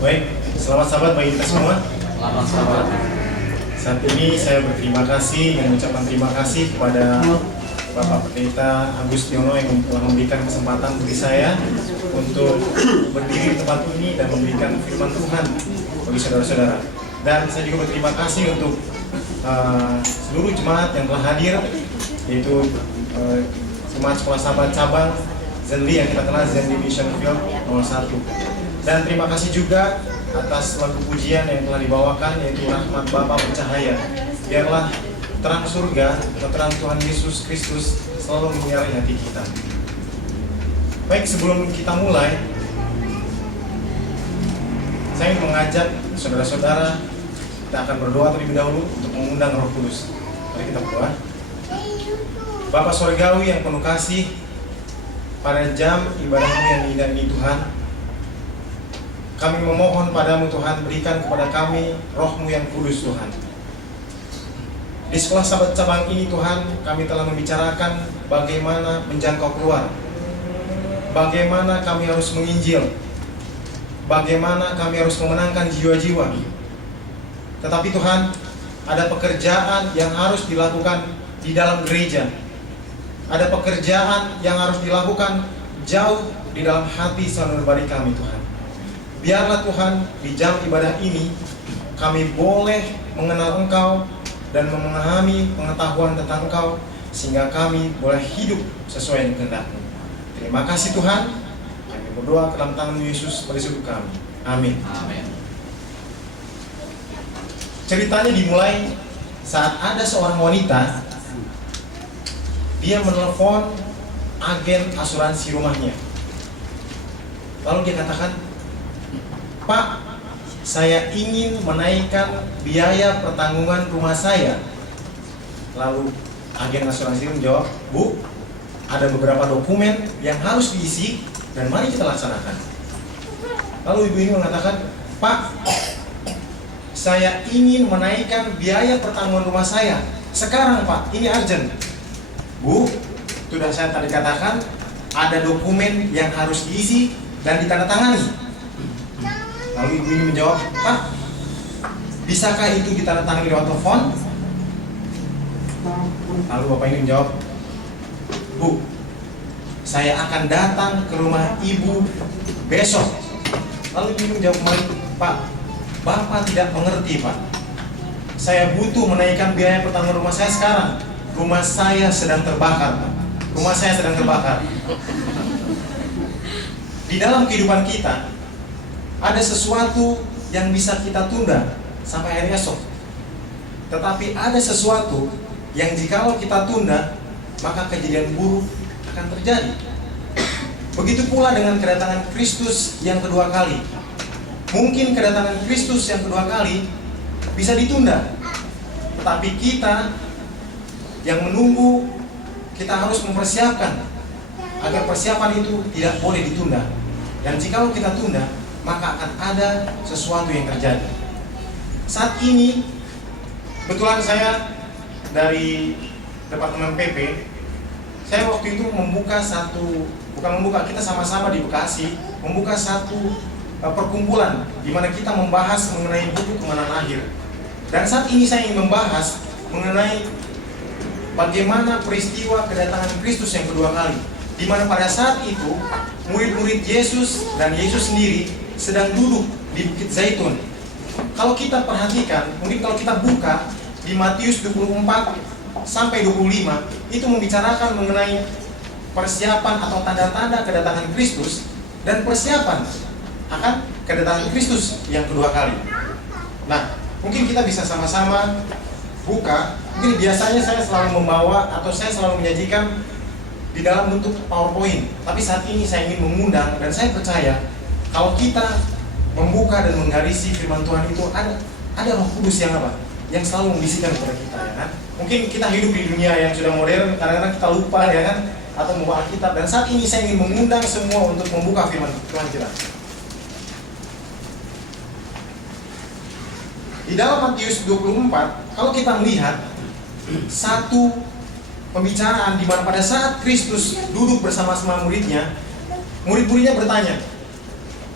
Baik, selamat sahabat bagi kita semua. Selamat sahabat. Saat ini saya berterima kasih dan mengucapkan terima kasih kepada Bapak Pendeta Agustiono yang telah memberikan kesempatan bagi saya untuk berdiri di tempat ini dan memberikan firman Tuhan bagi saudara-saudara. Dan saya juga berterima kasih untuk seluruh jemaat yang telah hadir, yaitu jemaat sekolah sahabat cabang Zenli yang kita kenal Zenli Mission Field 01. Dan terima kasih juga atas lagu pujian yang telah dibawakan, yaitu Rahmat Bapa Bercahaya. Biarlah terang surga atau terang Tuhan Yesus Kristus selalu menyinari hati kita. Baik, sebelum kita mulai, saya ingin mengajak saudara-saudara, kita akan berdoa terlebih dahulu untuk mengundang Roh Kudus. Mari kita berdoa. Bapa Surgawi yang penuh kasih, pada jam ibadah-Mu yang indah ini Tuhan, kami memohon padamu Tuhan, berikan kepada kami Roh-Mu yang kudus Tuhan. Di sekolah sahabat cabang ini Tuhan, kami telah membicarakan bagaimana menjangkau keluar, bagaimana kami harus menginjil, bagaimana kami harus memenangkan jiwa-jiwa. Tetapi Tuhan, ada pekerjaan yang harus dilakukan di dalam gereja. Ada pekerjaan yang harus dilakukan jauh di dalam hati saudara-saudari kami Tuhan. Biarlah Tuhan, di jam ibadah ini kami boleh mengenal Engkau dan memahami pengetahuan tentang Engkau, sehingga kami boleh hidup sesuai dengan kehendak-Mu. Terima kasih Tuhan. Kami berdoa ke dalam tangan Yesus pada hidup kami. Amin. Amin. Ceritanya dimulai saat ada seorang wanita, dia menelpon agen asuransi rumahnya. Lalu dia katakan, Pak, saya ingin menaikkan biaya pertanggungan rumah saya. Lalu agen asuransi menjawab, Bu, ada beberapa dokumen yang harus diisi dan mari kita laksanakan. Lalu ibu ini mengatakan, Pak, saya ingin menaikkan biaya pertanggungan rumah saya sekarang Pak, ini urgent. Bu, sudah saya tadi katakan, ada dokumen yang harus diisi dan ditandatangani. Lalu ibu ini menjawab, Pak, bisakah itu ditandatangani lewat telepon? Lalu bapak ini menjawab, Bu, saya akan datang ke rumah ibu besok. Lalu ibu ini menjawab kembali, Pak, bapak tidak mengerti Pak. Saya butuh menaikkan biaya pertanggungan rumah saya sekarang. Rumah saya sedang terbakar Pak. Rumah saya sedang terbakar. Di dalam kehidupan kita, ada sesuatu yang bisa kita tunda sampai hari esok. Tetapi ada sesuatu yang jikalau kita tunda, maka kejadian buruk akan terjadi. Begitu pula dengan kedatangan Kristus yang kedua kali. Mungkin kedatangan Kristus yang kedua kali bisa ditunda, tetapi kita yang menunggu, kita harus mempersiapkan agar persiapan itu tidak boleh ditunda. Dan jikalau kita tunda, maka akan ada sesuatu yang terjadi. Saat ini, kebetulan saya dari Departemen PP, saya waktu itu kita sama-sama di Bekasi, membuka satu perkumpulan di mana kita membahas mengenai buku kemenangan akhir. Dan saat ini saya ingin membahas mengenai bagaimana peristiwa kedatangan Kristus yang kedua kali, di mana pada saat itu murid-murid Yesus dan Yesus sendiri sedang duduk di Bukit Zaitun. Kalau kita perhatikan, mungkin kalau kita buka di Matius 24 sampai 25, itu membicarakan mengenai persiapan atau tanda-tanda kedatangan Kristus dan persiapan akan kedatangan Kristus yang kedua kali. Nah, mungkin kita bisa sama-sama buka. Mungkin biasanya saya selalu membawa atau saya selalu menyajikan di dalam bentuk PowerPoint. Tapi saat ini saya ingin mengundang, dan saya percaya kalau kita membuka dan menggarisi firman Tuhan itu ada Roh Kudus yang apa? Yang selalu membisikkan kepada kita, ya kan? Mungkin kita hidup di dunia yang sudah modern, kadang-kadang kita lupa, ya kan? Atau membawa Alkitab. Dan saat ini saya ingin mengundang semua untuk membuka firman Tuhan kita. Di dalam Matius 24, kalau kita melihat satu pembicaraan di mana pada saat Kristus duduk bersama-sama muridnya, murid-muridnya bertanya,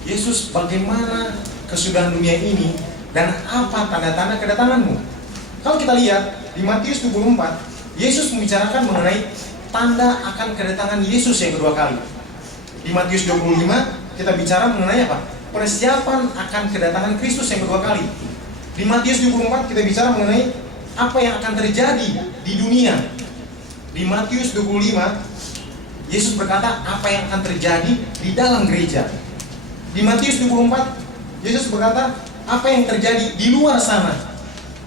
Yesus, bagaimana kesudahan dunia ini dan apa tanda-tanda kedatanganmu. Kalau kita lihat di Matius 24, Yesus membicarakan mengenai tanda akan kedatangan Yesus yang kedua kali. Di Matius 25 kita bicara mengenai apa? Persiapan akan kedatangan Kristus yang kedua kali. Di Matius 24 kita bicara mengenai apa yang akan terjadi di dunia. Di Matius 25 Yesus berkata apa yang akan terjadi di dalam gereja. Di Matius 24 Yesus berkata apa yang terjadi di luar sana.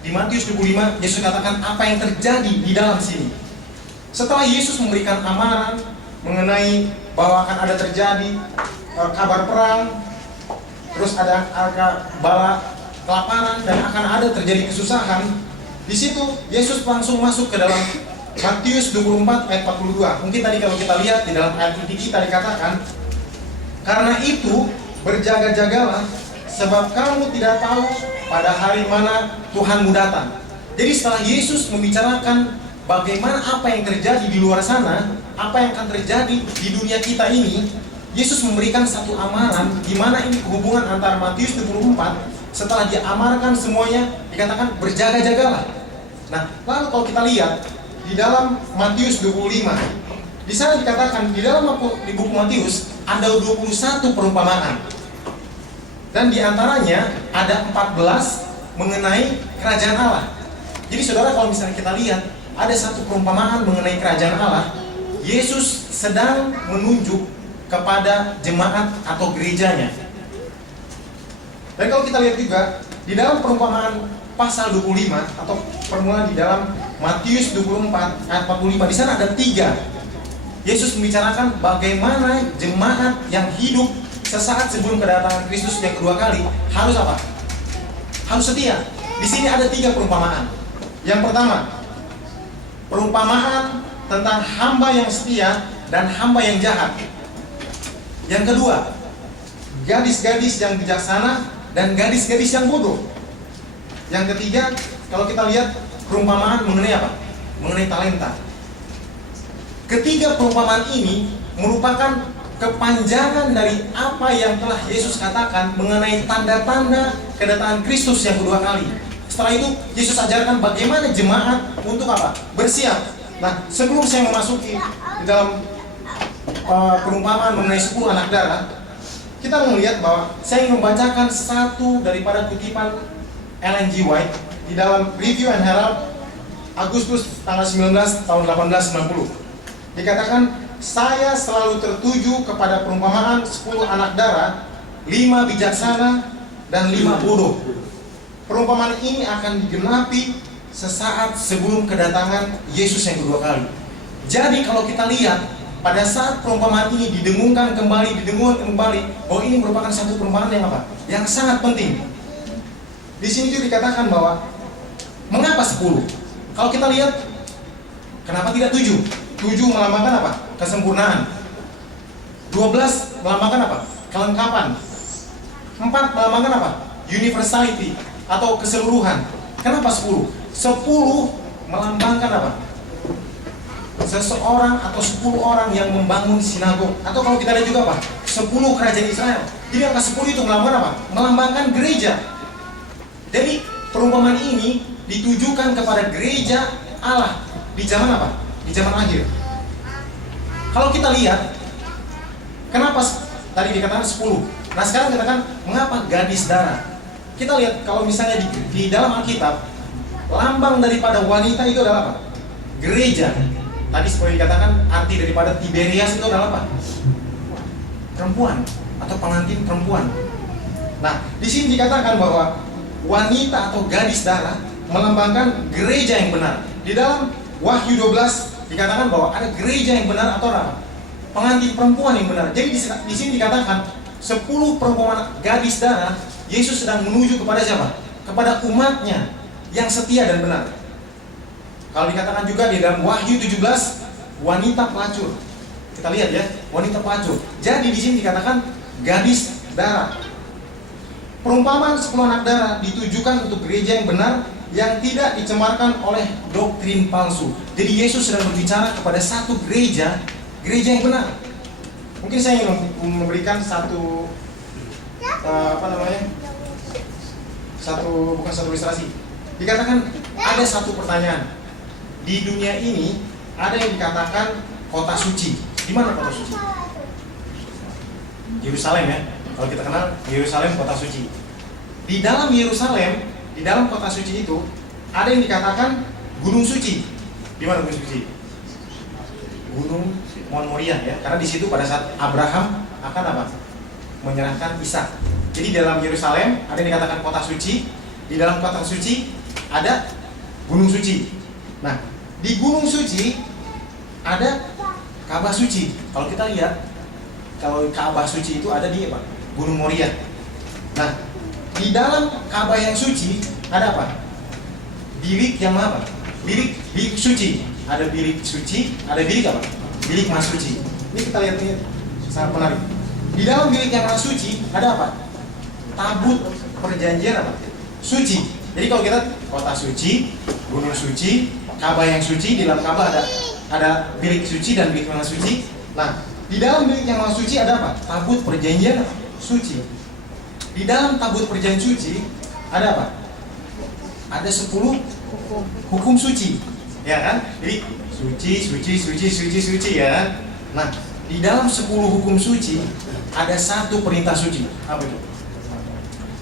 Di Matius 25 Yesus katakan apa yang terjadi di dalam sini. Setelah Yesus memberikan amaran mengenai bahwa akan ada terjadi kabar perang, terus ada bala kelaparan dan akan ada terjadi kesusahan, di situ Yesus langsung masuk ke dalam Matius 24 ayat 42. Mungkin tadi kalau kita lihat di dalam ayat inti kita dikatakan, karena itu berjaga-jagalah, sebab kamu tidak tahu pada hari mana Tuhanmu datang. Jadi setelah Yesus membicarakan bagaimana apa yang terjadi di luar sana, apa yang akan terjadi di dunia kita ini, Yesus memberikan satu amaran di mana ini hubungan antara Matius 24. Setelah diamarkan semuanya, dikatakan berjaga-jagalah. Nah, lalu kalau kita lihat di dalam Matius 25, di sana dikatakan di dalam di buku Matius ada 21 perumpamaan. Dan diantaranya ada 14 mengenai kerajaan Allah. Jadi saudara, kalau misalnya kita lihat ada satu perumpamaan mengenai kerajaan Allah, Yesus sedang menunjuk kepada jemaat atau gerejanya. Dan kalau kita lihat juga di dalam perumpamaan pasal 25 atau permulaan di dalam Matius 24 ayat 45, di sana ada 3. Yesus membicarakan bagaimana jemaat yang hidup sesaat sebelum kedatangan Kristus yang kedua kali harus apa? Harus setia. Di sini ada 3 perumpamaan. Yang pertama, perumpamaan tentang hamba yang setia dan hamba yang jahat. Yang kedua, gadis-gadis yang bijaksana dan gadis-gadis yang bodoh. Yang ketiga, kalau kita lihat perumpamaan mengenai apa? Mengenai talenta. Ketiga perumpamaan ini merupakan kepanjangan dari apa yang telah Yesus katakan mengenai tanda-tanda kedatangan Kristus yang kedua kali. Setelah itu Yesus ajarkan bagaimana jemaat untuk apa? Bersiap. Nah, sebelum saya memasuki di dalam perumpamaan mengenai 10 anak darah, kita melihat bahwa saya ingin membacakan satu daripada kutipan Ellen G. White di dalam Review and Herald Agustus tanggal 19 tahun 1890. Dikatakan, saya selalu tertuju kepada perumpamaan 10 anak darah, 5 bijaksana dan 5 bodoh. Perumpamaan ini akan digenapi sesaat sebelum kedatangan Yesus yang kedua kali. Jadi kalau kita lihat pada saat perumpamaan ini didengungkan kembali, bahwa ini merupakan satu perumpamaan yang apa? Yang sangat penting. Di sini juga dikatakan bahwa mengapa 10? Kalau kita lihat, kenapa tidak 7? 7 melambangkan apa? Kesempurnaan. 12 melambangkan apa? Kelengkapan. 4 melambangkan apa? Universality atau keseluruhan. Kenapa 10? 10 melambangkan apa? Seseorang atau 10 orang yang membangun sinagog. Atau kalau kita lihat juga apa? 10 kerajaan Israel. Jadi angka 10 itu melambangkan apa? Melambangkan gereja. Jadi perumpamaan ini ditujukan kepada gereja Allah di zaman apa? Di zaman akhir. Kalau kita lihat, kenapa tadi dikatakan 10? Nah sekarang katakan, mengapa gadis darah? Kita lihat kalau misalnya di dalam Alkitab, lambang daripada wanita itu adalah apa? Gereja. Tadi seperti dikatakan, arti daripada Tiberias itu adalah apa? Perempuan atau pengantin perempuan. Nah, di sini dikatakan bahwa wanita atau gadis darah melambangkan gereja yang benar. Di dalam Wahyu 12 dikatakan bahwa ada gereja yang benar atau apa? Pengantin perempuan yang benar. Jadi di sini dikatakan 10 perempuan gadis darah, Yesus sedang menuju kepada siapa? Kepada umatnya yang setia dan benar. Kalau dikatakan juga di dalam Wahyu 17, wanita pelacur. Kita lihat ya, wanita pelacur. Jadi di sini dikatakan gadis darah. Perumpamaan 10 anak darah ditujukan untuk gereja yang benar, yang tidak dicemarkan oleh doktrin palsu. Jadi Yesus sedang berbicara kepada satu gereja yang benar. Mungkin saya ingin memberikan satu bukan satu ilustrasi. Dikatakan ada satu pertanyaan. Di dunia ini ada yang dikatakan kota suci. Di mana kota suci? Yerusalem ya. Kalau kita kenal Yerusalem kota suci. Di dalam Yerusalem, di dalam kota suci itu ada yang dikatakan gunung suci. Di mana gunung suci? Gunung Mount Moriah ya. Karena di situ pada saat Abraham akan apa? Menyerahkan Ishak. Jadi di dalam Yerusalem ada yang dikatakan kota suci. Di dalam kota suci ada gunung suci. Nah, di gunung suci ada Ka'bah suci. Kalau kita lihat, kalau Ka'bah suci itu ada di apa? Gunung Moriah. Nah, di dalam Ka'bah yang suci ada apa? Bilik yang apa? Bilik suci. Ada bilik suci, ada bilik apa? Bilik maha suci. Ini kita lihat ini sangat menarik. Di dalam bilik yang maha suci ada apa? Tabut perjanjian apa? Suci. Jadi kalau kita kota suci, gunung suci, Ka'bah yang suci, di dalam Ka'bah ada bilik suci dan bilik maha suci. Nah, di dalam bilik yang maha suci ada apa? Tabut perjanjian suci. Di dalam tabut perjanjian suci ada apa? Ada 10 hukum suci. Ya kan? Jadi suci ya. Nah, di dalam 10 hukum suci ada satu perintah suci. Apa itu?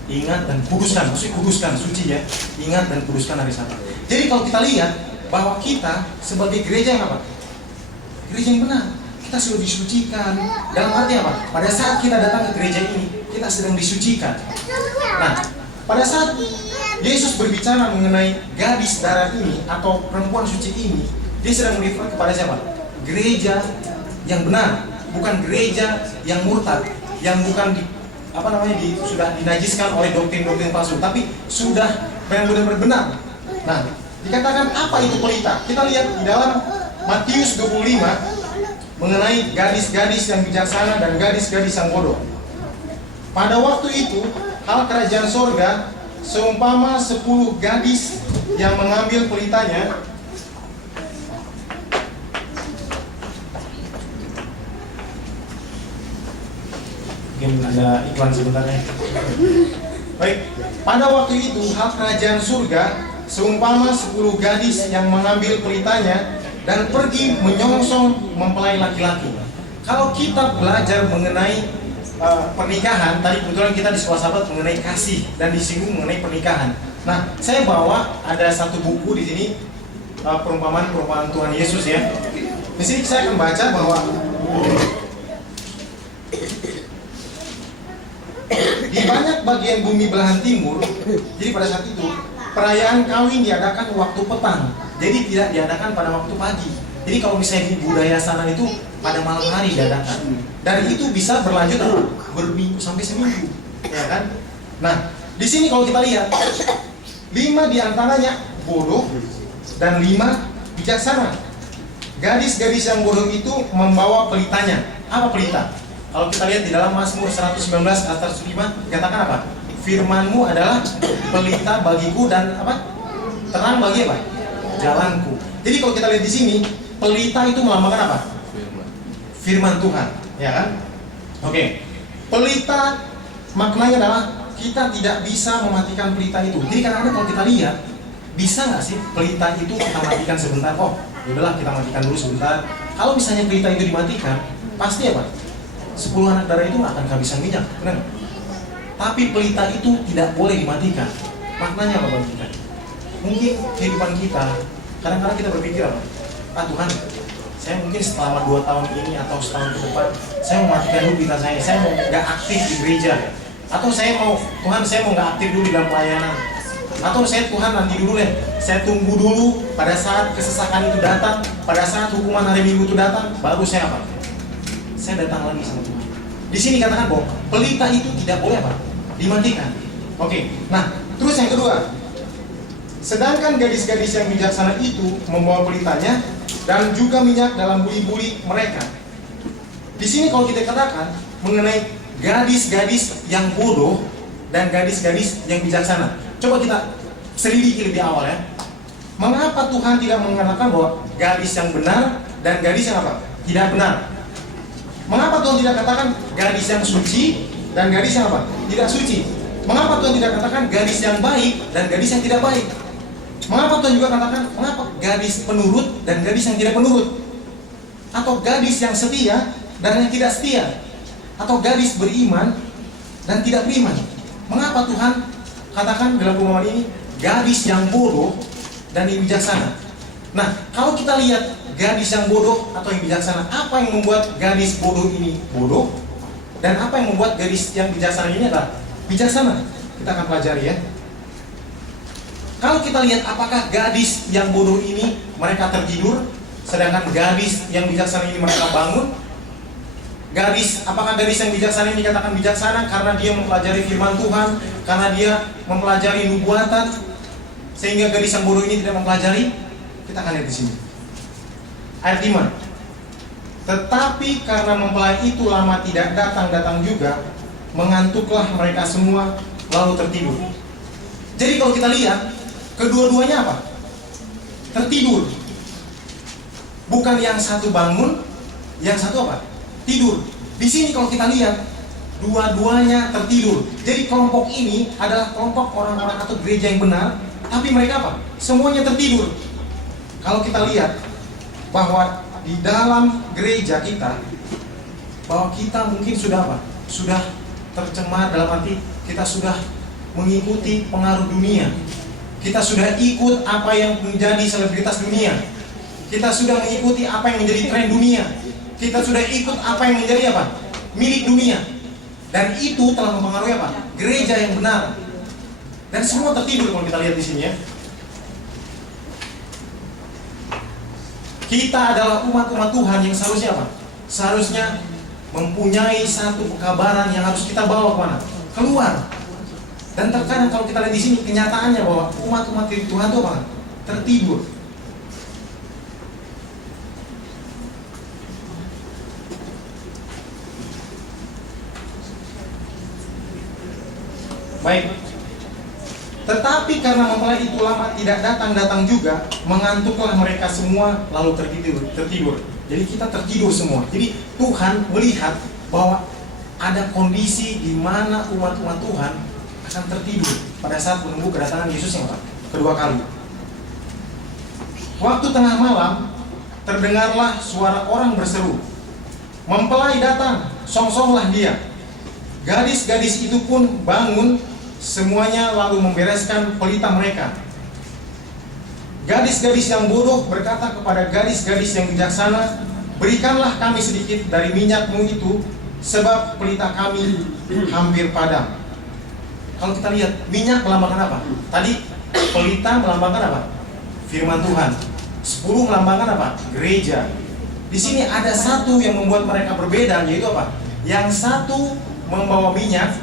Ingat dan kuduskan, maksudnya kuduskan, suci ya. Ingat dan kuduskan hari Sabat. Jadi kalau kita lihat bahwa kita sebagai gereja yang apa? Gereja yang benar. Kita sudah disucikan. Dalam arti apa? Pada saat kita datang ke gereja ini, kita sedang disucikan. Nah, pada saat Yesus berbicara mengenai gadis darah ini atau perempuan suci ini, dia sedang merefer kepada siapa? Gereja yang benar, bukan gereja yang murtad, yang bukan sudah dinajiskan oleh doktrin-doktrin palsu, tapi sudah benar-benar benar. Nah, dikatakan apa itu pelita? Kita lihat di dalam Matius 25 mengenai gadis-gadis yang bijaksana dan gadis-gadis yang bodoh. Pada waktu itu, hal kerajaan sorga seumpama 10 gadis yang mengambil pelitanya. Mungkin ada iklan sebentar ya. Baik, pada waktu itu hal kerajaan surga seumpama 10 gadis yang mengambil pelitanya dan pergi menyongsong mempelai laki-laki. Kalau kita belajar mengenai pernikahan, tadi kebetulan kita di sekolah sahabat mengenai kasih dan disinggung mengenai pernikahan. Nah, saya bawa ada satu buku di sini, perumpamaan Tuhan Yesus ya. Di sini saya akan baca bahwa di banyak bagian bumi belahan timur, jadi pada saat itu perayaan kawin diadakan waktu petang, jadi tidak diadakan pada waktu pagi. Jadi kalau misalnya di budaya sana itu pada malam hari diadakan, dan itu bisa berlanjut berminggu sampai seminggu, ya kan? Nah, di sini kalau kita lihat 5 diantaranya bodoh dan 5 bijaksana. Gadis-gadis yang bodoh itu membawa pelitanya. Apa pelita? Kalau kita lihat di dalam Mazmur 119 ayat 105 dikatakan apa? Firman-Mu adalah pelita bagiku dan apa? Terang bagi apa? Jalanku. Jadi kalau kita lihat di sini, pelita itu melambangkan apa? Firman Tuhan, ya kan? Oke. Pelita maknanya adalah kita tidak bisa mematikan pelita itu. Jadi kadang-kadang kalau kita lihat, bisa nggak sih pelita itu kita matikan sebentar? Oh, yaudahlah kita matikan dulu sebentar. Kalau misalnya pelita itu dimatikan, pasti apa? 10 anak darah itu nggak akan kehabisan minyak, benar? Tapi pelita itu tidak boleh dimatikan. Maknanya apa bagi kita? Mungkin kehidupan kita, kadang-kadang kita berpikir apa? Tuhan, saya mungkin selama 2 tahun ini atau setahun ke depan, saya mau matikan dulu pelita saya mau nggak aktif di gereja. Atau saya mau, Tuhan saya mau nggak aktif dulu di dalam pelayanan. Atau saya, Tuhan nanti dulu deh, saya tunggu dulu pada saat kesesakan itu datang, pada saat hukuman hari Minggu itu datang, baru saya apa? Saya datang lagi sama Tuhan. Di sini katakan bahwa pelita itu tidak boleh apa? Dimatikan. Oke. Nah, terus yang kedua, sedangkan gadis-gadis yang bijaksana itu membawa pelitanya dan juga minyak dalam buli-buli mereka. Di sini kalau kita katakan mengenai gadis-gadis yang bodoh dan gadis-gadis yang bijaksana. Coba kita selidiki lebih awal ya. Mengapa Tuhan tidak mengatakan bahwa gadis yang benar dan gadis yang apa? Tidak benar. Mengapa Tuhan tidak katakan gadis yang suci dan gadis yang apa? Tidak suci. Mengapa Tuhan tidak katakan gadis yang baik dan gadis yang tidak baik? Mengapa Tuhan juga katakan, mengapa gadis penurut dan gadis yang tidak penurut? Atau gadis yang setia dan yang tidak setia? Atau gadis beriman dan tidak beriman? Mengapa Tuhan katakan dalam perumpamaan ini gadis yang bodoh dan yang bijaksana? Nah, kalau kita lihat gadis yang bodoh atau yang bijaksana, apa yang membuat gadis bodoh ini bodoh? Dan apa yang membuat gadis yang bijaksana ini adalah bijaksana? Kita akan pelajari ya. Kalau kita lihat apakah gadis yang bodoh ini mereka tertidur, sedangkan gadis yang bijaksana ini mereka bangun. Apakah gadis yang bijaksana ini dikatakan bijaksana karena dia mempelajari firman Tuhan, karena dia mempelajari nubuatan, sehingga gadis yang bodoh ini tidak mempelajari? Kita akan lihat di sini. Ayat 5. Tetapi karena mempelai itu lama tidak datang juga, mengantuklah mereka semua lalu tertidur. Jadi kalau kita lihat, kedua-duanya apa? Tertidur. Bukan yang satu bangun, yang satu apa? Tidur. Di sini kalau kita lihat, dua-duanya tertidur. Jadi kelompok ini adalah kelompok orang-orang atau gereja yang benar, tapi mereka apa? Semuanya tertidur. Kalau kita lihat bahwa di dalam gereja kita, bahwa kita mungkin sudah apa? Sudah tercemar, dalam arti kita sudah mengikuti pengaruh dunia. Kita sudah ikut apa yang menjadi selebritas dunia. Kita sudah mengikuti apa yang menjadi tren dunia. Kita sudah ikut apa yang menjadi apa? Milik dunia. Dan itu telah mempengaruhi apa? Gereja yang benar. Dan semua tertidur kalau kita lihat di sini ya. Kita adalah umat-umat Tuhan yang seharusnya apa? Seharusnya mempunyai satu pekabaran yang harus kita bawa kemana? Keluar. Dan terkadang kalau kita lihat di sini kenyataannya bahwa umat-umat Tuhan itu apa? Tertidur. Baik. Tetapi karena mempelai itu lama tidak datang juga, mengantuklah mereka semua lalu tertidur. Jadi kita tertidur semua. Jadi Tuhan melihat bahwa ada kondisi di mana umat-umat Tuhan akan tertidur pada saat menunggu kedatangan Yesus yang kedua kali. Waktu tengah malam terdengarlah suara orang berseru, "Mempelai datang, songsonglah dia." Gadis-gadis itu pun bangun, semuanya lalu membereskan pelita mereka. Gadis-gadis yang bodoh berkata kepada gadis-gadis yang bijaksana, "Berikanlah kami sedikit dari minyakmu itu, sebab pelita kami hampir padam." Kalau kita lihat, minyak melambangkan apa? Tadi pelita melambangkan apa? Firman Tuhan. 10 melambangkan apa? Gereja. Di sini ada satu yang membuat mereka berbeda, yaitu apa? Yang satu membawa minyak,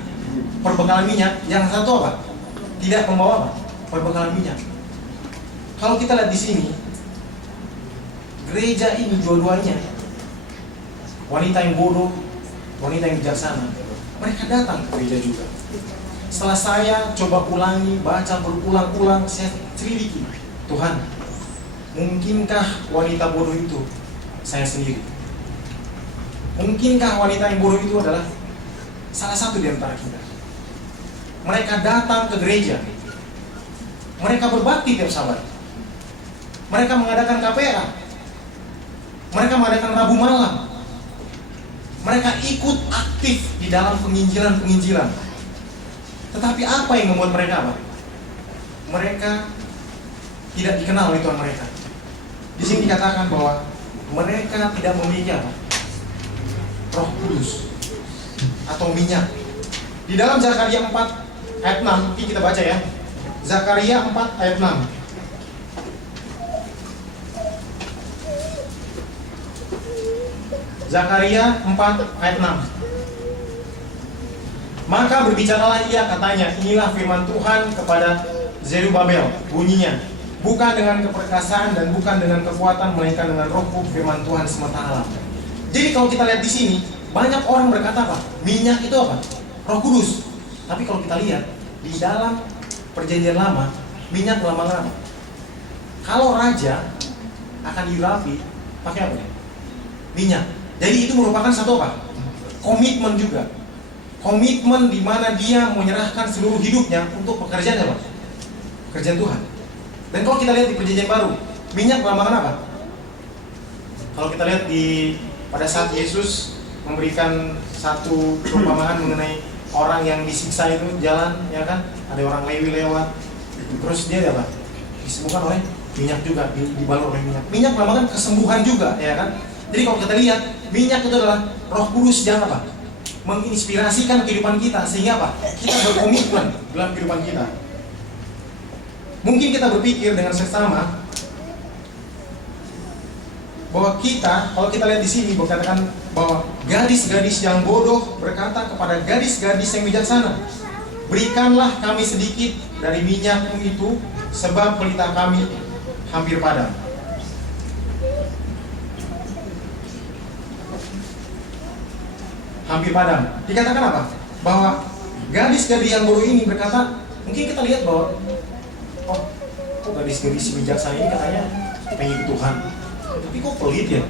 perbekalan minyak, yang satu apa? Tidak membawa apa? Perbekalan minyak. Kalau kita lihat di sini, gereja ini dua-duanya, wanita yang bodoh, wanita yang bijaksana, mereka datang ke gereja juga. Setelah saya coba ulangi, baca berulang-ulang, saya selidiki, Tuhan, mungkinkah wanita bodoh itu saya sendiri? Mungkinkah wanita yang bodoh itu adalah salah satu di antara kita? Mereka datang ke gereja, mereka berbakti tiap Sabat, mereka mengadakan KPA, mereka mengadakan Rabu malam, mereka ikut aktif di dalam penginjilan. Tetapi apa yang membuat mereka apa? Mereka tidak dikenal oleh Tuhan mereka. Di sini dikatakan bahwa mereka tidak memiliki apa? Roh Kudus atau minyak. Di dalam Zakaria 4 ayat 6, nanti kita baca ya. Zakaria 4 ayat 6. Zakaria 4 ayat 6. Maka berbicaralah ia, katanya, inilah firman Tuhan kepada Zerubabel, bunyinya, bukan dengan keperkasaan dan bukan dengan kekuatan, melainkan dengan rohku, firman Tuhan semata alam. Jadi kalau kita lihat di sini, banyak orang berkata apa? Minyak itu apa? Roh Kudus. Tapi kalau kita lihat di dalam perjanjian lama, minyak melambangkan apa? Kalau raja akan dirapi pakai apa? Minyak. Jadi itu merupakan satu apa? Komitmen juga. komitmen di mana dia menyerahkan seluruh hidupnya untuk pekerjaan apa? Pekerjaan Tuhan. Dan kalau kita lihat di Perjanjian Baru, minyak melambangkan apa? Kalau kita lihat pada saat Yesus memberikan satu perumpamaan mengenai orang yang disiksa itu jalan, ya kan? Ada orang Lewi lewat, terus dia apa? Disembuhkan oleh minyak juga, dibalur oleh minyak. Minyak melambangkan kesembuhan juga, ya kan? Jadi kalau kita lihat, minyak itu adalah Roh Kudus yang apa? Menginspirasikan kehidupan kita, sehingga apa? Kita berkomitmen dalam kehidupan kita. Mungkin kita berpikir dengan seksama bahwa kita, kalau kita lihat di sini berkatakan bahwa gadis-gadis yang bodoh berkata kepada gadis-gadis yang bijaksana, berikanlah kami sedikit dari minyakmu itu, sebab pelita kami hampir padam. Hampir padam. Dikatakan apa? Bahwa gadis-gadis yang bodoh ini berkata, mungkin kita lihat bahwa kok gadis-gadis bijaksana ini katanya pengen Tuhan, tapi kok pelit ya?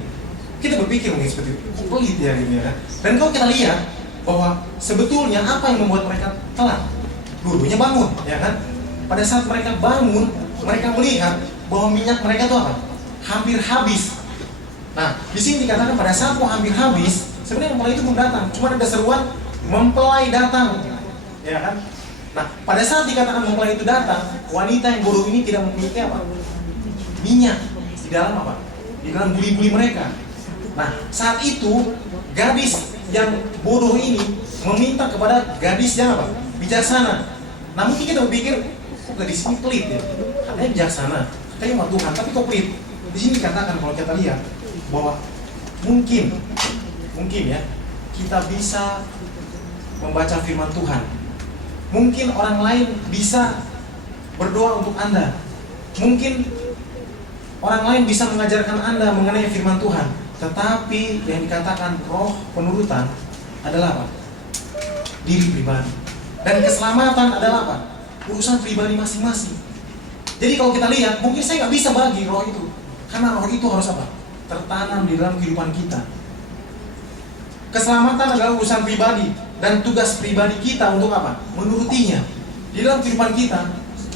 Kita berpikir mungkin seperti itu, kok pelit ya gitu ya. Dan kalau kita lihat bahwa sebetulnya apa yang membuat mereka telat? Dulunya bangun, ya kan? Pada saat mereka bangun, mereka melihat bahwa minyak mereka itu apa? Hampir habis. Nah, di sini dikatakan pada saat mau hampir habis, sebenarnya mempelai itu belum datang, cuma ada seruan mempelai datang, ya kan? Nah, pada saat dikatakan mempelai itu datang, wanita yang bodoh ini tidak memiliki apa? Minyak di dalam apa? Di dalam buli-buli mereka. Nah, saat itu gadis yang bodoh ini meminta kepada gadis yang apa? Bijaksana. Nah, mungkin kita berpikir, kok gadis ini pelit ya? Katanya bijaksana, katanya sama Tuhan, tapi kok pelit? Di sini dikatakan kalau kita lihat bahwa mungkin ya kita bisa membaca firman Tuhan. Mungkin orang lain bisa berdoa untuk Anda. Mungkin orang lain bisa mengajarkan Anda mengenai firman Tuhan. Tetapi yang dikatakan roh penurutan adalah apa? Diri pribadi. Dan keselamatan adalah apa? Urusan pribadi masing-masing. Jadi kalau kita lihat, mungkin saya nggak bisa bagi roh itu. Karena roh itu harus apa? Tertanam di dalam kehidupan kita. Keselamatan adalah urusan pribadi, dan tugas pribadi kita untuk apa? Menurutinya. Di dalam kehidupan kita,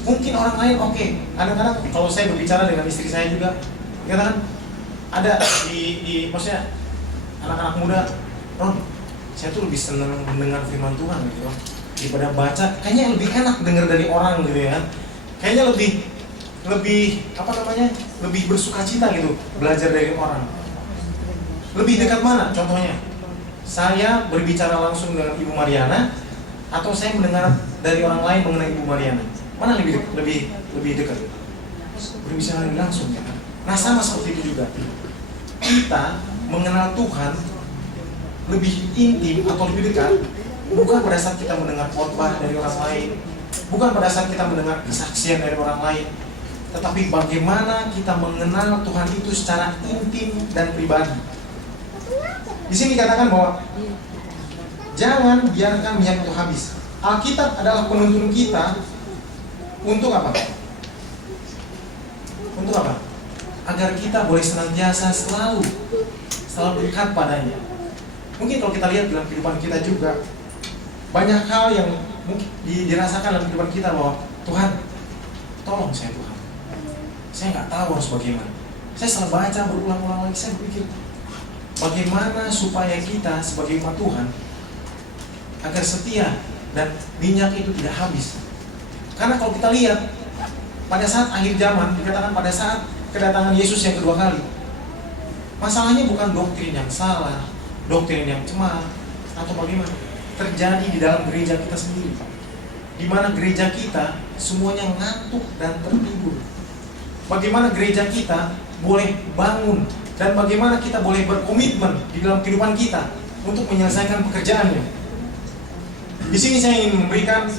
mungkin orang lain oke. Kadang-kadang kalau saya berbicara dengan istri saya juga, katakan ada di maksudnya anak-anak muda, Ron, saya tuh lebih senang mendengar firman Tuhan gitu, daripada baca. Kayaknya lebih enak dengar dari orang gitu ya. Kayaknya lebih apa namanya? Lebih bersukacita gitu belajar dari orang. Lebih dekat mana? Contohnya, saya berbicara langsung dengan Ibu Mariana atau saya mendengar dari orang lain mengenai Ibu Mariana? Mana lebih dekat? Berbicara langsung ya. Nah, sama seperti itu juga. Kita mengenal Tuhan lebih intim atau lebih dekat bukan pada saat kita mendengar khotbah dari orang lain, bukan pada saat kita mendengar kesaksian dari orang lain, tetapi bagaimana kita mengenal Tuhan itu secara intim dan pribadi. Di sini dikatakan bahwa jangan biarkan minyak itu habis. Alkitab adalah penuntun kita untuk apa? Untuk apa? Agar kita boleh senantiasa selalu dekat padanya. Mungkin kalau kita lihat dalam kehidupan kita juga banyak hal yang mungkin dirasakan dalam kehidupan kita bahwa Tuhan, tolong saya Tuhan. Saya nggak tahu harus bagaimana. Saya selalu baca berulang-ulang lagi, saya berpikir bagaimana supaya kita sebagai umat Tuhan agar setia dan minyak itu tidak habis. Karena kalau kita lihat pada saat akhir zaman, dikatakan pada saat kedatangan Yesus yang kedua kali, masalahnya bukan doktrin yang salah, doktrin yang cemar atau bagaimana, terjadi di dalam gereja kita sendiri, di mana gereja kita semuanya ngantuk dan tertidur. Bagaimana gereja kita boleh bangun dan bagaimana kita boleh berkomitmen di dalam kehidupan kita untuk menyelesaikan pekerjaannya. Di sini saya ingin memberikan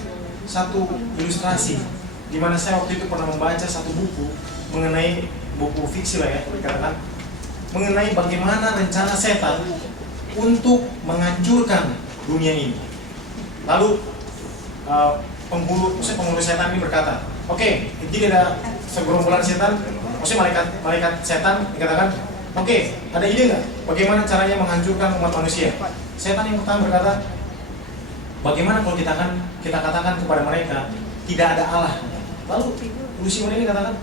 satu ilustrasi, di mana saya waktu itu pernah membaca satu buku mengenai buku fiksi lah ya, dikatakan mengenai bagaimana rencana setan untuk menghancurkan dunia ini. Lalu penghulu setan ini berkata, oke, jadi ada segerombolan setan, maksudnya malaikat setan dikatakan, oke, ada ide nggak bagaimana caranya menghancurkan umat manusia? Setan yang pertama berkata, Bagaimana kalau kita katakan kepada mereka tidak ada Allah? Lalu Ibu Simon ini katakan,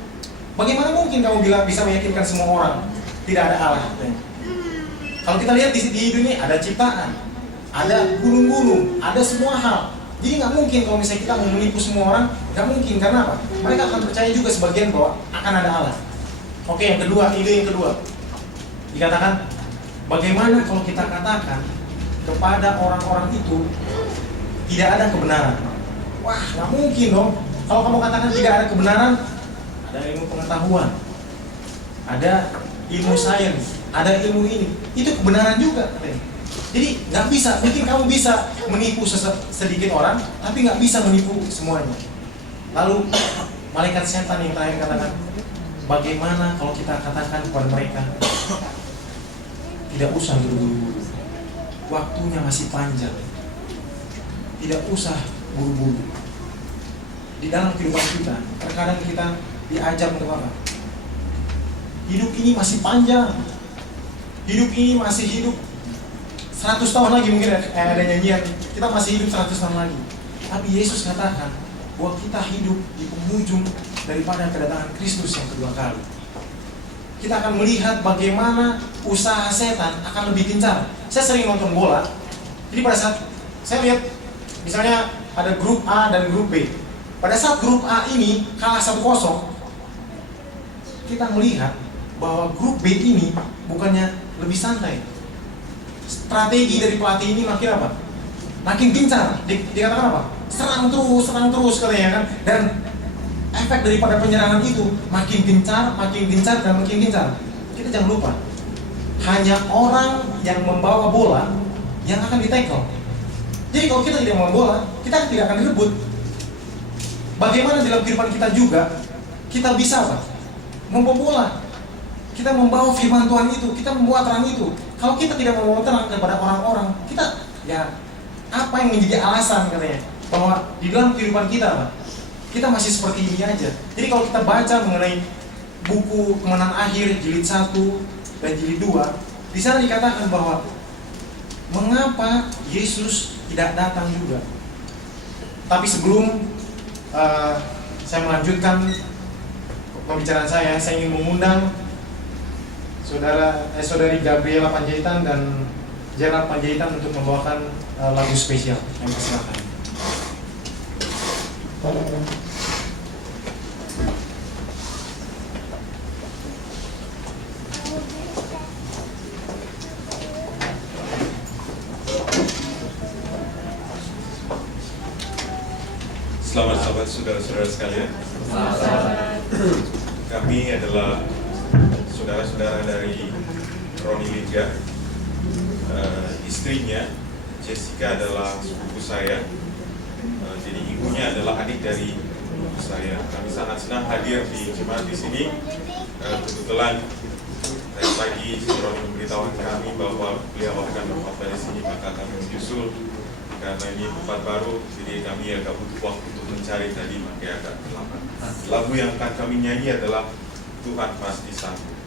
bagaimana mungkin kamu bisa meyakinkan semua orang tidak ada Allah? Kalau kita lihat di dunia ada ciptaan, ada gunung-gunung, ada semua hal. Jadi nggak mungkin kalau misalnya kita mau menipu semua orang, nggak mungkin. Karena apa? Mereka akan percaya juga sebagian bahwa akan ada Allah. Oke, yang kedua, ide yang kedua dikatakan, bagaimana kalau kita katakan kepada orang-orang itu tidak ada kebenaran? Wah, nggak mungkin dong. Kalau kamu katakan tidak ada kebenaran, ada ilmu pengetahuan, ada ilmu sains, ada ilmu ini, itu kebenaran juga katanya. Jadi nggak bisa, mungkin kamu bisa menipu sedikit orang, tapi nggak bisa menipu semuanya. Lalu malaikat setan yang terakhir katakan, bagaimana kalau kita katakan kepada mereka tidak usah buru-buru, waktunya masih panjang, tidak usah buru-buru. Di dalam kehidupan kita, terkadang kita diajar untuk apa? Hidup ini masih panjang, hidup ini masih hidup 100 tahun lagi, mungkin ada nyanyian, kita masih hidup 100 tahun lagi. Tapi Yesus katakan bahwa kita hidup di penghujung daripada kedatangan Kristus yang kedua kali. Kita akan melihat bagaimana usaha setan akan lebih gencar. Saya sering nonton bola, jadi pada saat saya lihat misalnya ada grup A dan grup B. Pada saat grup A ini kalah 1-0, kita melihat bahwa grup B ini bukannya lebih santai. Strategi dari pelatih ini makin apa? Makin gencar. Dikatakan apa? Serang terus katanya kan. Dan efek daripada penyerangan itu makin gencar, dan makin gencar. Kita jangan lupa, hanya orang yang membawa bola yang akan di-tackle. Jadi kalau kita tidak membawa bola, kita tidak akan direbut. Bagaimana dalam kehidupan kita juga, kita bisa apa? Membawa bola. Kita membawa firman Tuhan itu, kita membawa terang itu. Kalau kita tidak membawa terang kepada orang-orang, kita ya apa yang menjadi alasan katanya bahwa di dalam kehidupan kita apa? Kita masih seperti ini aja. Jadi kalau kita baca mengenai buku Kemenangan Akhir jilid 1 dan jilid 2, di sana dikatakan bahwa mengapa Yesus tidak datang juga. Tapi sebelum saya melanjutkan pembicaraan saya ingin mengundang saudari Gabriela Panjaitan dan Gerald Panjaitan untuk membawakan lagu spesial. Yang persilakan. Selamat saudara-saudara sekalian. Kami adalah saudara-saudara dari Roni Liga. Istrinya Jessica adalah sepupu saya. Jadi ibunya adalah adik dari saya. Kami sangat senang hadir di jemaat di sini. Kebetulan tadi pagi Roni memberitahukan kami bahwa beliau akan berkhotbah di sini, maka kami menyusul. Karena ini tempat baru, jadi kami agak butuh waktu untuk mencari tadi, makanya agak terlambat. Lagu yang akan kami nyanyi adalah Tuhan Pasti Sanggup.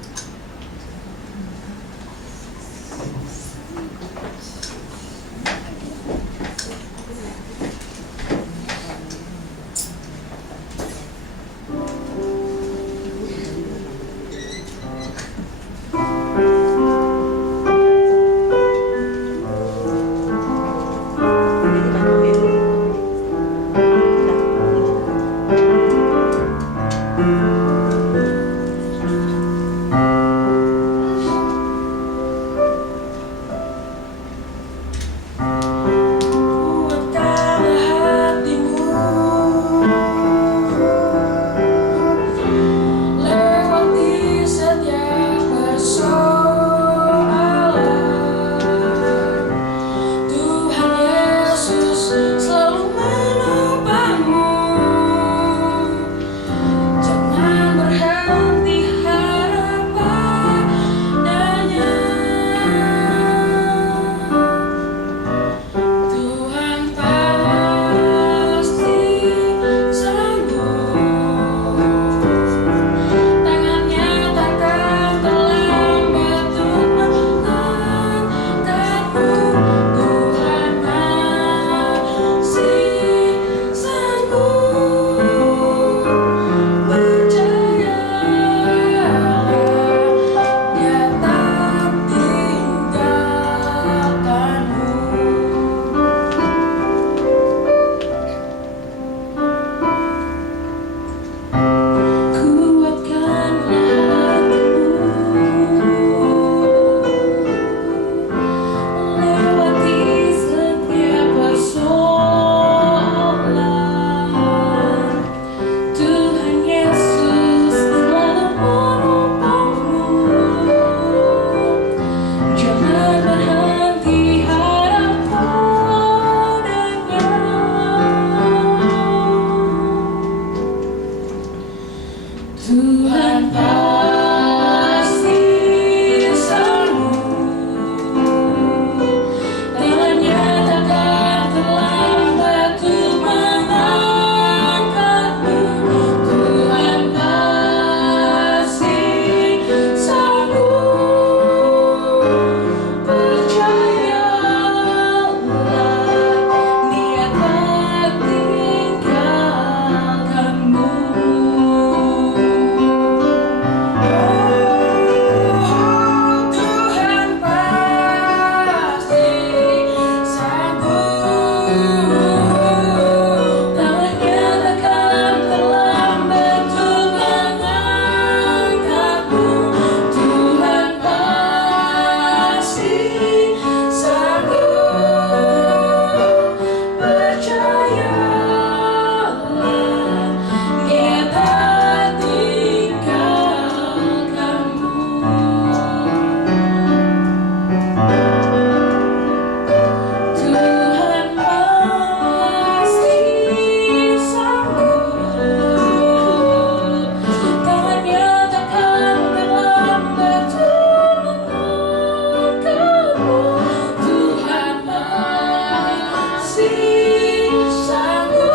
masih sanggup,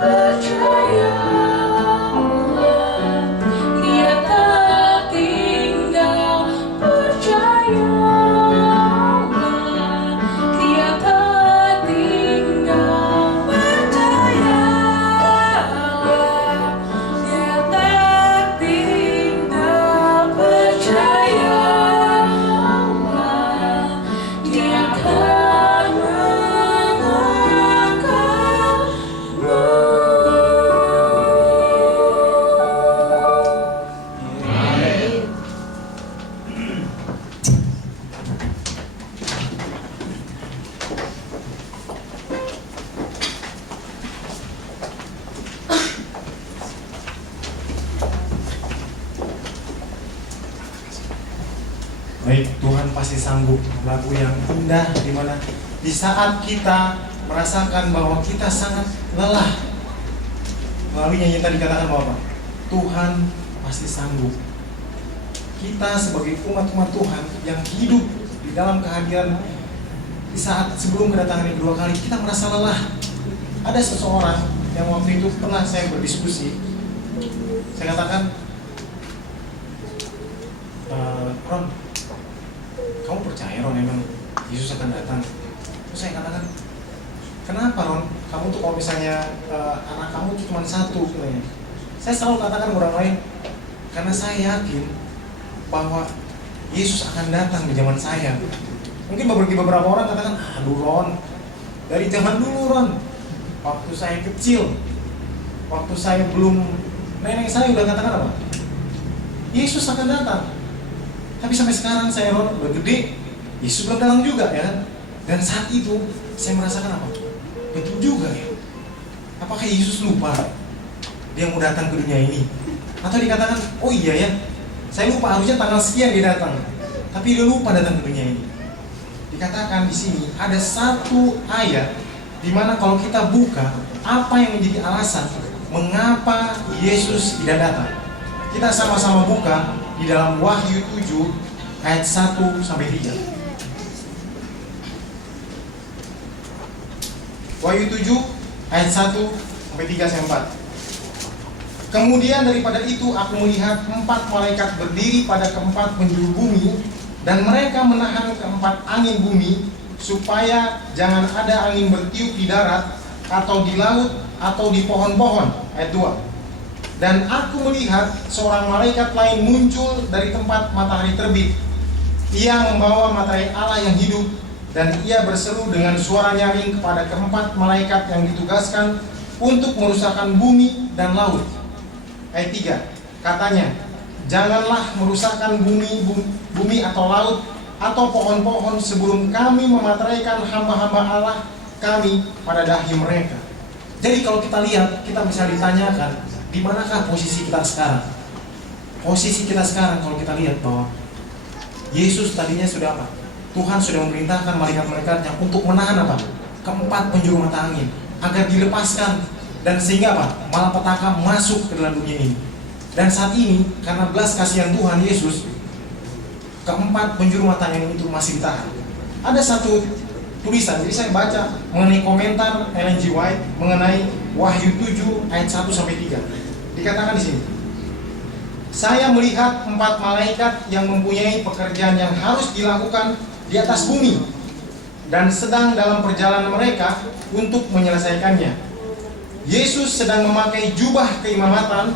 percayalah, Dia tak tinggal, percayalah, Dia tak tinggal, percayalah, Dia tak tinggal, percayalah, Dia akan mengangkatmu. Baik, Tuhan pasti sanggup. Lagu yang indah di mana di saat kita merasakan bahwa kita sangat lelah. Melalui nyanyian tadi dikatakan bahwa apa? Tuhan pasti sanggup. Kita sebagai umat-umat Tuhan yang hidup di dalam kehadiran di saat sebelum kedatangan yang kedua kali, kita merasa lelah. Ada seseorang yang waktu itu pernah saya berdiskusi. Saya katakan, Ron, kamu percaya Ron emang Yesus akan datang? Terus saya katakan, kenapa Ron? Kamu tuh kalau misalnya anak kamu tuh cuma satu katanya. Saya selalu katakan ke orang lain, karena saya yakin bahwa Yesus akan datang di zaman saya. Mungkin beberapa orang katakan, aduh Ron, dari zaman dulu Ron, waktu saya kecil, waktu saya belum, nenek saya udah katakan apa? Yesus akan datang. Tapi sampai sekarang saya Ron udah gede, Yesus belum datang juga ya kan? Dan saat itu saya merasakan apa? Betul juga ya. Apakah Yesus lupa Dia mau datang ke dunia ini? Atau dikatakan, oh iya ya, saya lupa harusnya tanggal sekian Dia datang, tapi Dia lupa datang ke dunia ini. Dikatakan di sini ada satu ayat di mana kalau kita buka, apa yang menjadi alasan mengapa Yesus tidak datang? Kita sama-sama buka di dalam Wahyu 7 ayat 1 sampai 3. Wahyu 7 ayat 1 sampai 3 sampai 4. Kemudian daripada itu aku melihat 4 malaikat berdiri pada keempat penjuru bumi, dan mereka menahan keempat angin bumi, supaya jangan ada angin bertiup di darat, atau di laut, atau di pohon-pohon. Ayat 2. Dan aku melihat seorang malaikat lain muncul dari tempat matahari terbit. Ia membawa materai Allah yang hidup, dan ia berseru dengan suara nyaring kepada keempat malaikat yang ditugaskan untuk merusakkan bumi dan laut. Ayat 3, katanya, janganlah merusakkan bumi atau laut atau pohon-pohon sebelum kami memateraikan hamba-hamba Allah kami pada dahi mereka. Jadi kalau kita lihat, kita bisa ditanyakan, di manakah posisi kita sekarang? Posisi kita sekarang kalau kita lihat bahwa Yesus tadinya sudah apa? Tuhan sudah memerintahkan malaikat-malaikatnya untuk menahan apa? Keempat penjuru mata angin agar dilepaskan, dan sehingga apa? Malapetaka masuk ke dalam dunia ini. Dan saat ini karena belas kasihan Tuhan Yesus, keempat penjuru mata angin itu masih ditahan. Ada satu tulisan, jadi saya baca mengenai komentar Ellen G. White mengenai Wahyu 7 ayat 1 sampai 3. Dikatakan di sini, saya melihat 4 malaikat yang mempunyai pekerjaan yang harus dilakukan di atas bumi dan sedang dalam perjalanan mereka untuk menyelesaikannya. Yesus sedang memakai jubah keimamatan.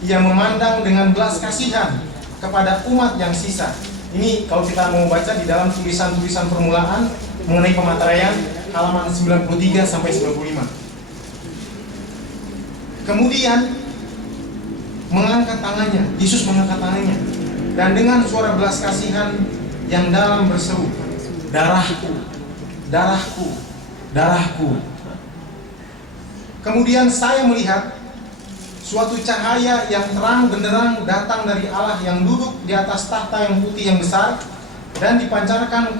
Ia memandang dengan belas kasihan kepada umat yang sisa. Ini kalau kita mau baca di dalam tulisan-tulisan permulaan mengenai pemateraian halaman 93 sampai 95. Kemudian mengangkat tangannya, Yesus mengangkat tangannya, dan dengan suara belas kasihan yang dalam berseru, darahku, darahku, darahku. Kemudian saya melihat suatu cahaya yang terang benderang datang dari Allah yang duduk di atas tahta yang putih yang besar, dan dipancarkan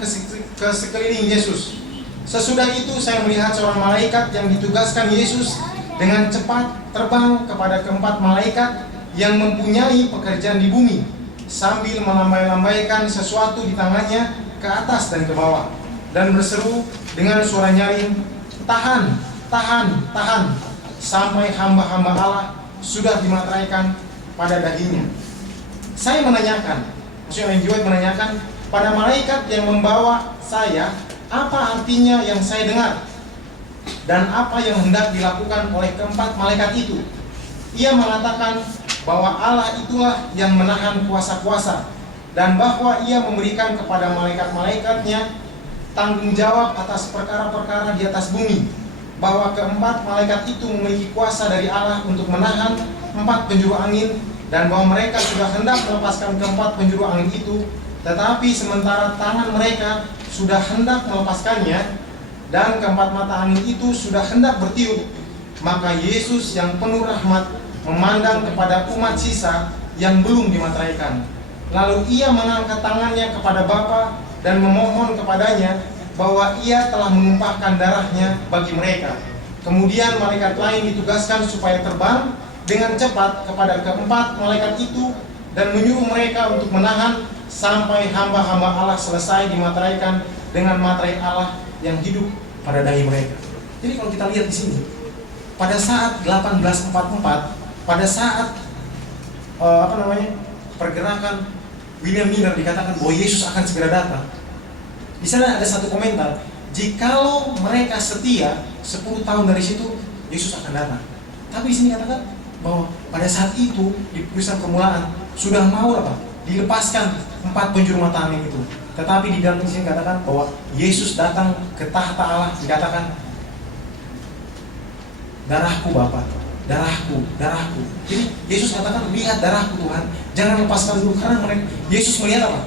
ke sekeliling Yesus. Sesudah itu saya melihat seorang malaikat yang ditugaskan Yesus dengan cepat terbang kepada keempat malaikat yang mempunyai pekerjaan di bumi, sambil melambai-lambaikan sesuatu di tangannya ke atas dan ke bawah. dan berseru dengan suara nyaring, "Tahan, tahan, tahan," sampai hamba-hamba Allah sudah dimateraikan pada dahinya. Saya menanyakan, maksudnya Ellen G. White menanyakan pada malaikat yang membawa saya, apa artinya yang saya dengar? Dan apa yang hendak dilakukan oleh keempat malaikat itu? Ia mengatakan bahwa Allah itulah yang menahan kuasa-kuasa, dan bahwa ia memberikan kepada malaikat-malaikatnya tanggung jawab atas perkara-perkara di atas bumi, bahwa keempat malaikat itu memiliki kuasa dari Allah untuk menahan 4 penjuru angin, dan bahwa mereka sudah hendak melepaskan keempat penjuru angin itu, tetapi sementara tangan mereka sudah hendak melepaskannya, dan keempat mata angin itu sudah hendak bertiup, maka Yesus yang penuh rahmat memandang kepada umat sisa yang belum dimateraikan. Lalu ia mengangkat tangannya kepada Bapa dan memohon kepadanya bahwa ia telah menumpahkan darahnya bagi mereka. Kemudian malaikat lain ditugaskan supaya terbang dengan cepat kepada keempat malaikat itu dan menyuruh mereka untuk menahan sampai hamba-hamba Allah selesai dimateraikan dengan materai Allah yang hidup pada dahi mereka. Jadi kalau kita lihat di sini, pada saat 1844, pada saat pergerakan William Miller dikatakan bahwa Yesus akan segera datang. Di sana ada satu komentar, jikalau mereka setia 10 tahun dari situ, Yesus akan datang. Tapi di sini katakan bahwa pada saat itu di tulisan permulaan sudah mau dilepaskan 4 penjuru mata angin itu. Tetapi di dalam sini katakan bahwa Yesus datang ke tahta Allah, dikatakan darahku Bapa, darahku, darahku. Jadi Yesus katakan, lihat darahku Tuhan, jangan lepaskan dulu, karena Yesus melihat apa?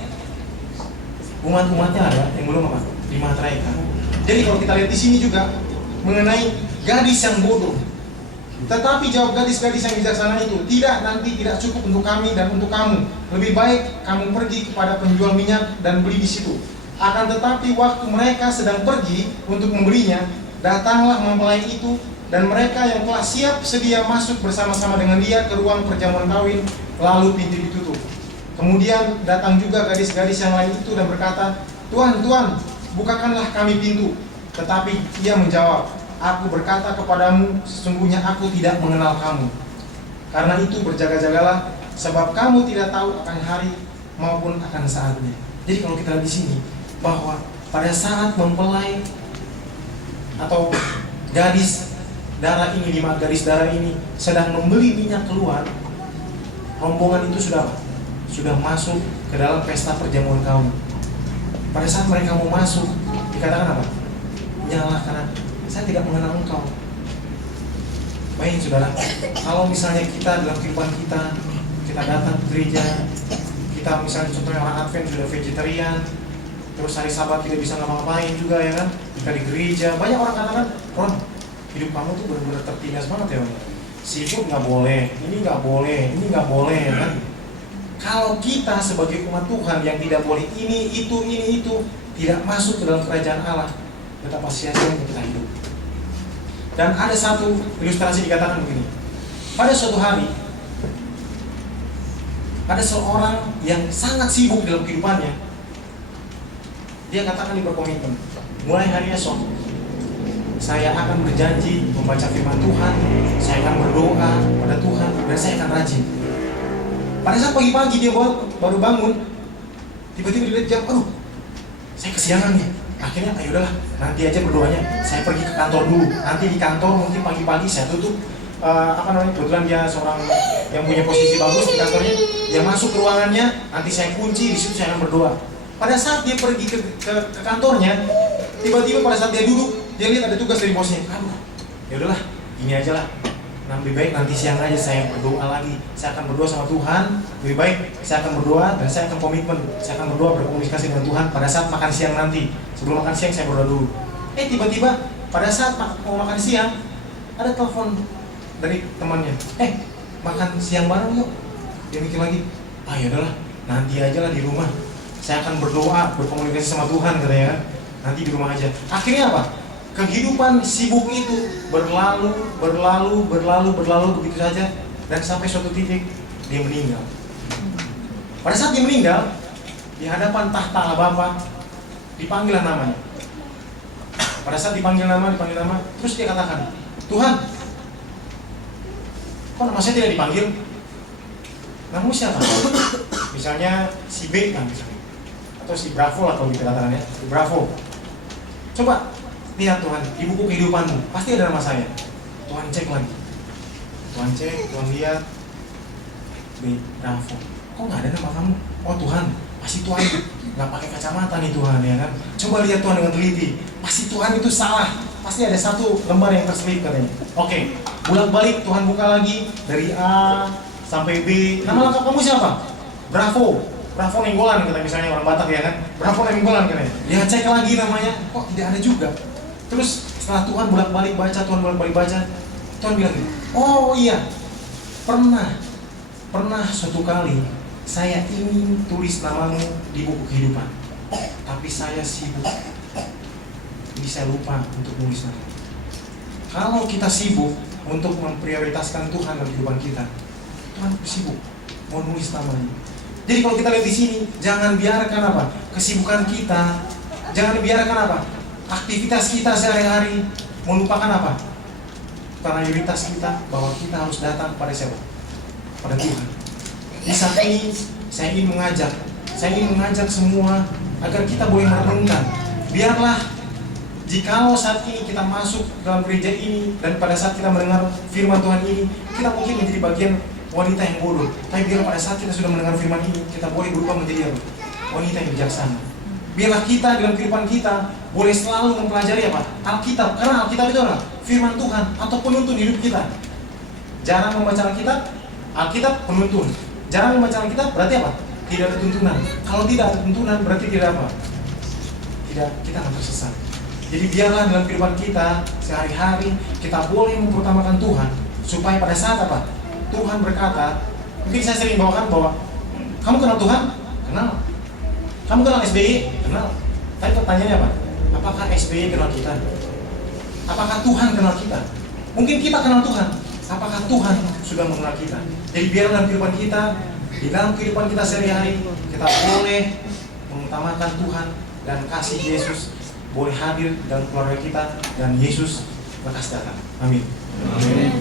Umat-umatnya ada yang belum dimateraikan. Jadi kalau kita lihat di sini juga mengenai gadis yang bodoh. Tetapi jawab gadis-gadis yang bijaksana itu, tidak, nanti tidak cukup untuk kami dan untuk kamu. Lebih baik kamu pergi kepada penjual minyak dan beli di situ. Akan tetapi waktu mereka sedang pergi untuk membelinya, datanglah mempelai itu, dan mereka yang telah siap sedia masuk bersama-sama dengan dia ke ruang perjamuan kawin, lalu pintu ditutup. Kemudian datang juga gadis-gadis yang lain itu dan berkata, "Tuan, Tuan, bukakanlah kami pintu." Tetapi ia menjawab, "Aku berkata kepadamu, sesungguhnya aku tidak mengenal kamu. Karena itu berjaga-jagalah, sebab kamu tidak tahu akan hari maupun akan saatnya." Jadi kalau kita lihat di sini bahwa pada saat mempelai atau gadis darah ini, 5 gadis darah ini sedang membeli minyak keluar, rombongan itu sudah masuk ke dalam pesta perjamuan kawin. Pada saat mereka mau masuk, dikatakan apa? Nyala, karena saya tidak mengenal engkau. Baik saudara, kalau misalnya kita dalam kehidupan kita datang ke gereja, kita misalnya contohnya orang Advent sudah vegetarian, terus hari Sabat tidak bisa ngapa-ngapain juga ya kan, kita di gereja, banyak orang katakan, "Ron, hidup kamu tuh benar-benar tertindas banget ya, seafood nggak boleh, ini nggak boleh, ini nggak boleh ya kan." Kalau kita sebagai umat Tuhan yang tidak boleh ini itu tidak masuk ke dalam kerajaan Allah, betapa sia-sianya kita hidup. Dan ada satu ilustrasi dikatakan begini. Pada suatu hari ada seorang yang sangat sibuk dalam kehidupannya. Dia katakan di berkomitmen, mulai hari esok saya akan berjanji membaca firman Tuhan, saya akan berdoa pada Tuhan, dan saya akan rajin. Pada saat pagi-pagi dia baru bangun, tiba-tiba dia lihat jam, "Aduh, saya kesiangan nih." Akhirnya, "Ayo udahlah, nanti aja berdoanya. Saya pergi ke kantor dulu. Nanti di kantor mungkin pagi-pagi saya tutup." Kebetulan dia seorang yang punya posisi bagus di kantornya. Dia masuk ke ruangannya, nanti saya kunci, di situ saya akan berdoa. Pada saat dia pergi ke kantornya, tiba-tiba pada saat dia duduk, dia lihat ada tugas dari bosnya. "Aduh, ya udahlah, gini aja lah. Nah, lebih baik nanti siang aja saya berdoa lagi. Saya akan berdoa sama Tuhan. Lebih baik saya akan berdoa dan saya akan komitmen. Saya akan berdoa, berkomunikasi dengan Tuhan pada saat makan siang nanti. Sebelum makan siang saya berdoa dulu." Tiba-tiba pada saat mau makan siang ada telepon dari temannya. Makan siang bareng yuk." Dia mikir lagi, ya udahlah, nanti aja lah di rumah. Saya akan berdoa, berkomunikasi sama Tuhan katanya. Nanti di rumah aja. Akhirnya apa? Kehidupan sibuk itu berlalu begitu saja, dan sampai suatu titik dia meninggal. Pada saat dia meninggal, di hadapan tahta Allah Bapa, dipanggil namanya. Pada saat dipanggil nama, terus dia katakan, Tuhan, kok nama saya tidak dipanggil? Namamu siapa? Misalnya si B kan, misalnya. Atau si Bravo lah kalau kita katakan ya, si Bravo. Coba lihat Tuhan, di buku kehidupanmu pasti ada nama saya. Tuhan cek lagi, Tuhan cek, Tuhan lihat, B Bravo. Kok nggak ada nama kamu? Oh Tuhan, pasti Tuhan nggak pakai kacamata nih Tuhan, ya kan? Coba lihat Tuhan dengan teliti, pasti Tuhan itu salah. Pasti ada satu lembar yang terselip katanya. Oke, bolak-balik Tuhan buka lagi dari A sampai B. Nama lengkap kamu siapa? Bravo. Bravo Nenggolan kata misalnya orang Batak ya kan. Bravo Nenggolan katanya. Dia cek lagi namanya, kok tidak ada juga. Terus setelah Tuhan bolak-balik baca, Tuhan bilang gini, oh iya, pernah suatu kali saya ingin tulis namamu di buku kehidupan, tapi saya sibuk. Jadi saya lupa untuk nulis nama. Kalau kita sibuk untuk memprioritaskan Tuhan dalam kehidupan kita, Tuhan sibuk mau nulis namanya. Jadi kalau kita lihat di sini, jangan biarkan apa? Kesibukan kita, jangan biarkan apa? Aktivitas kita sehari-hari melupakan apa? Prioritas kita bahwa kita harus datang pada siapa? Pada Tuhan. Di saat ini saya ingin mengajak semua agar kita boleh merenungkan. Biarlah jikalau saat ini kita masuk dalam gereja ini dan pada saat kita mendengar firman Tuhan ini, kita mungkin menjadi bagian wanita yang bodoh. Tapi biar pada saat kita sudah mendengar firman ini, kita boleh berubah menjadi wanita yang bijaksana. Biarlah kita dalam kehidupan kita boleh selalu mempelajari apa? Alkitab. Karena Alkitab itu adalah firman Tuhan atau penuntun hidup kita. Jarang membaca Alkitab penuntun. Jarang membaca Alkitab berarti apa? Tidak ada tuntunan. Kalau tidak ada tuntunan berarti tidak apa? Tidak, kita akan tersesat. Jadi biarlah dalam kehidupan kita sehari-hari kita boleh memperutamakan Tuhan supaya pada saat apa? Tuhan berkata, mungkin saya sering bawakan bahwa kamu kenal Tuhan? Kenal. Kamu kenal SBY? Kenal. Tapi pertanyaannya apa? Apakah SBY kenal kita? Apakah Tuhan kenal kita? Mungkin kita kenal Tuhan. Apakah Tuhan sudah mengenal kita? Jadi biarlah dalam kehidupan kita, di dalam kehidupan kita sehari-hari, kita boleh mengutamakan Tuhan dan kasih Yesus boleh hadir dalam keluarga kita dan Yesus lekas datang. Amin. Amin.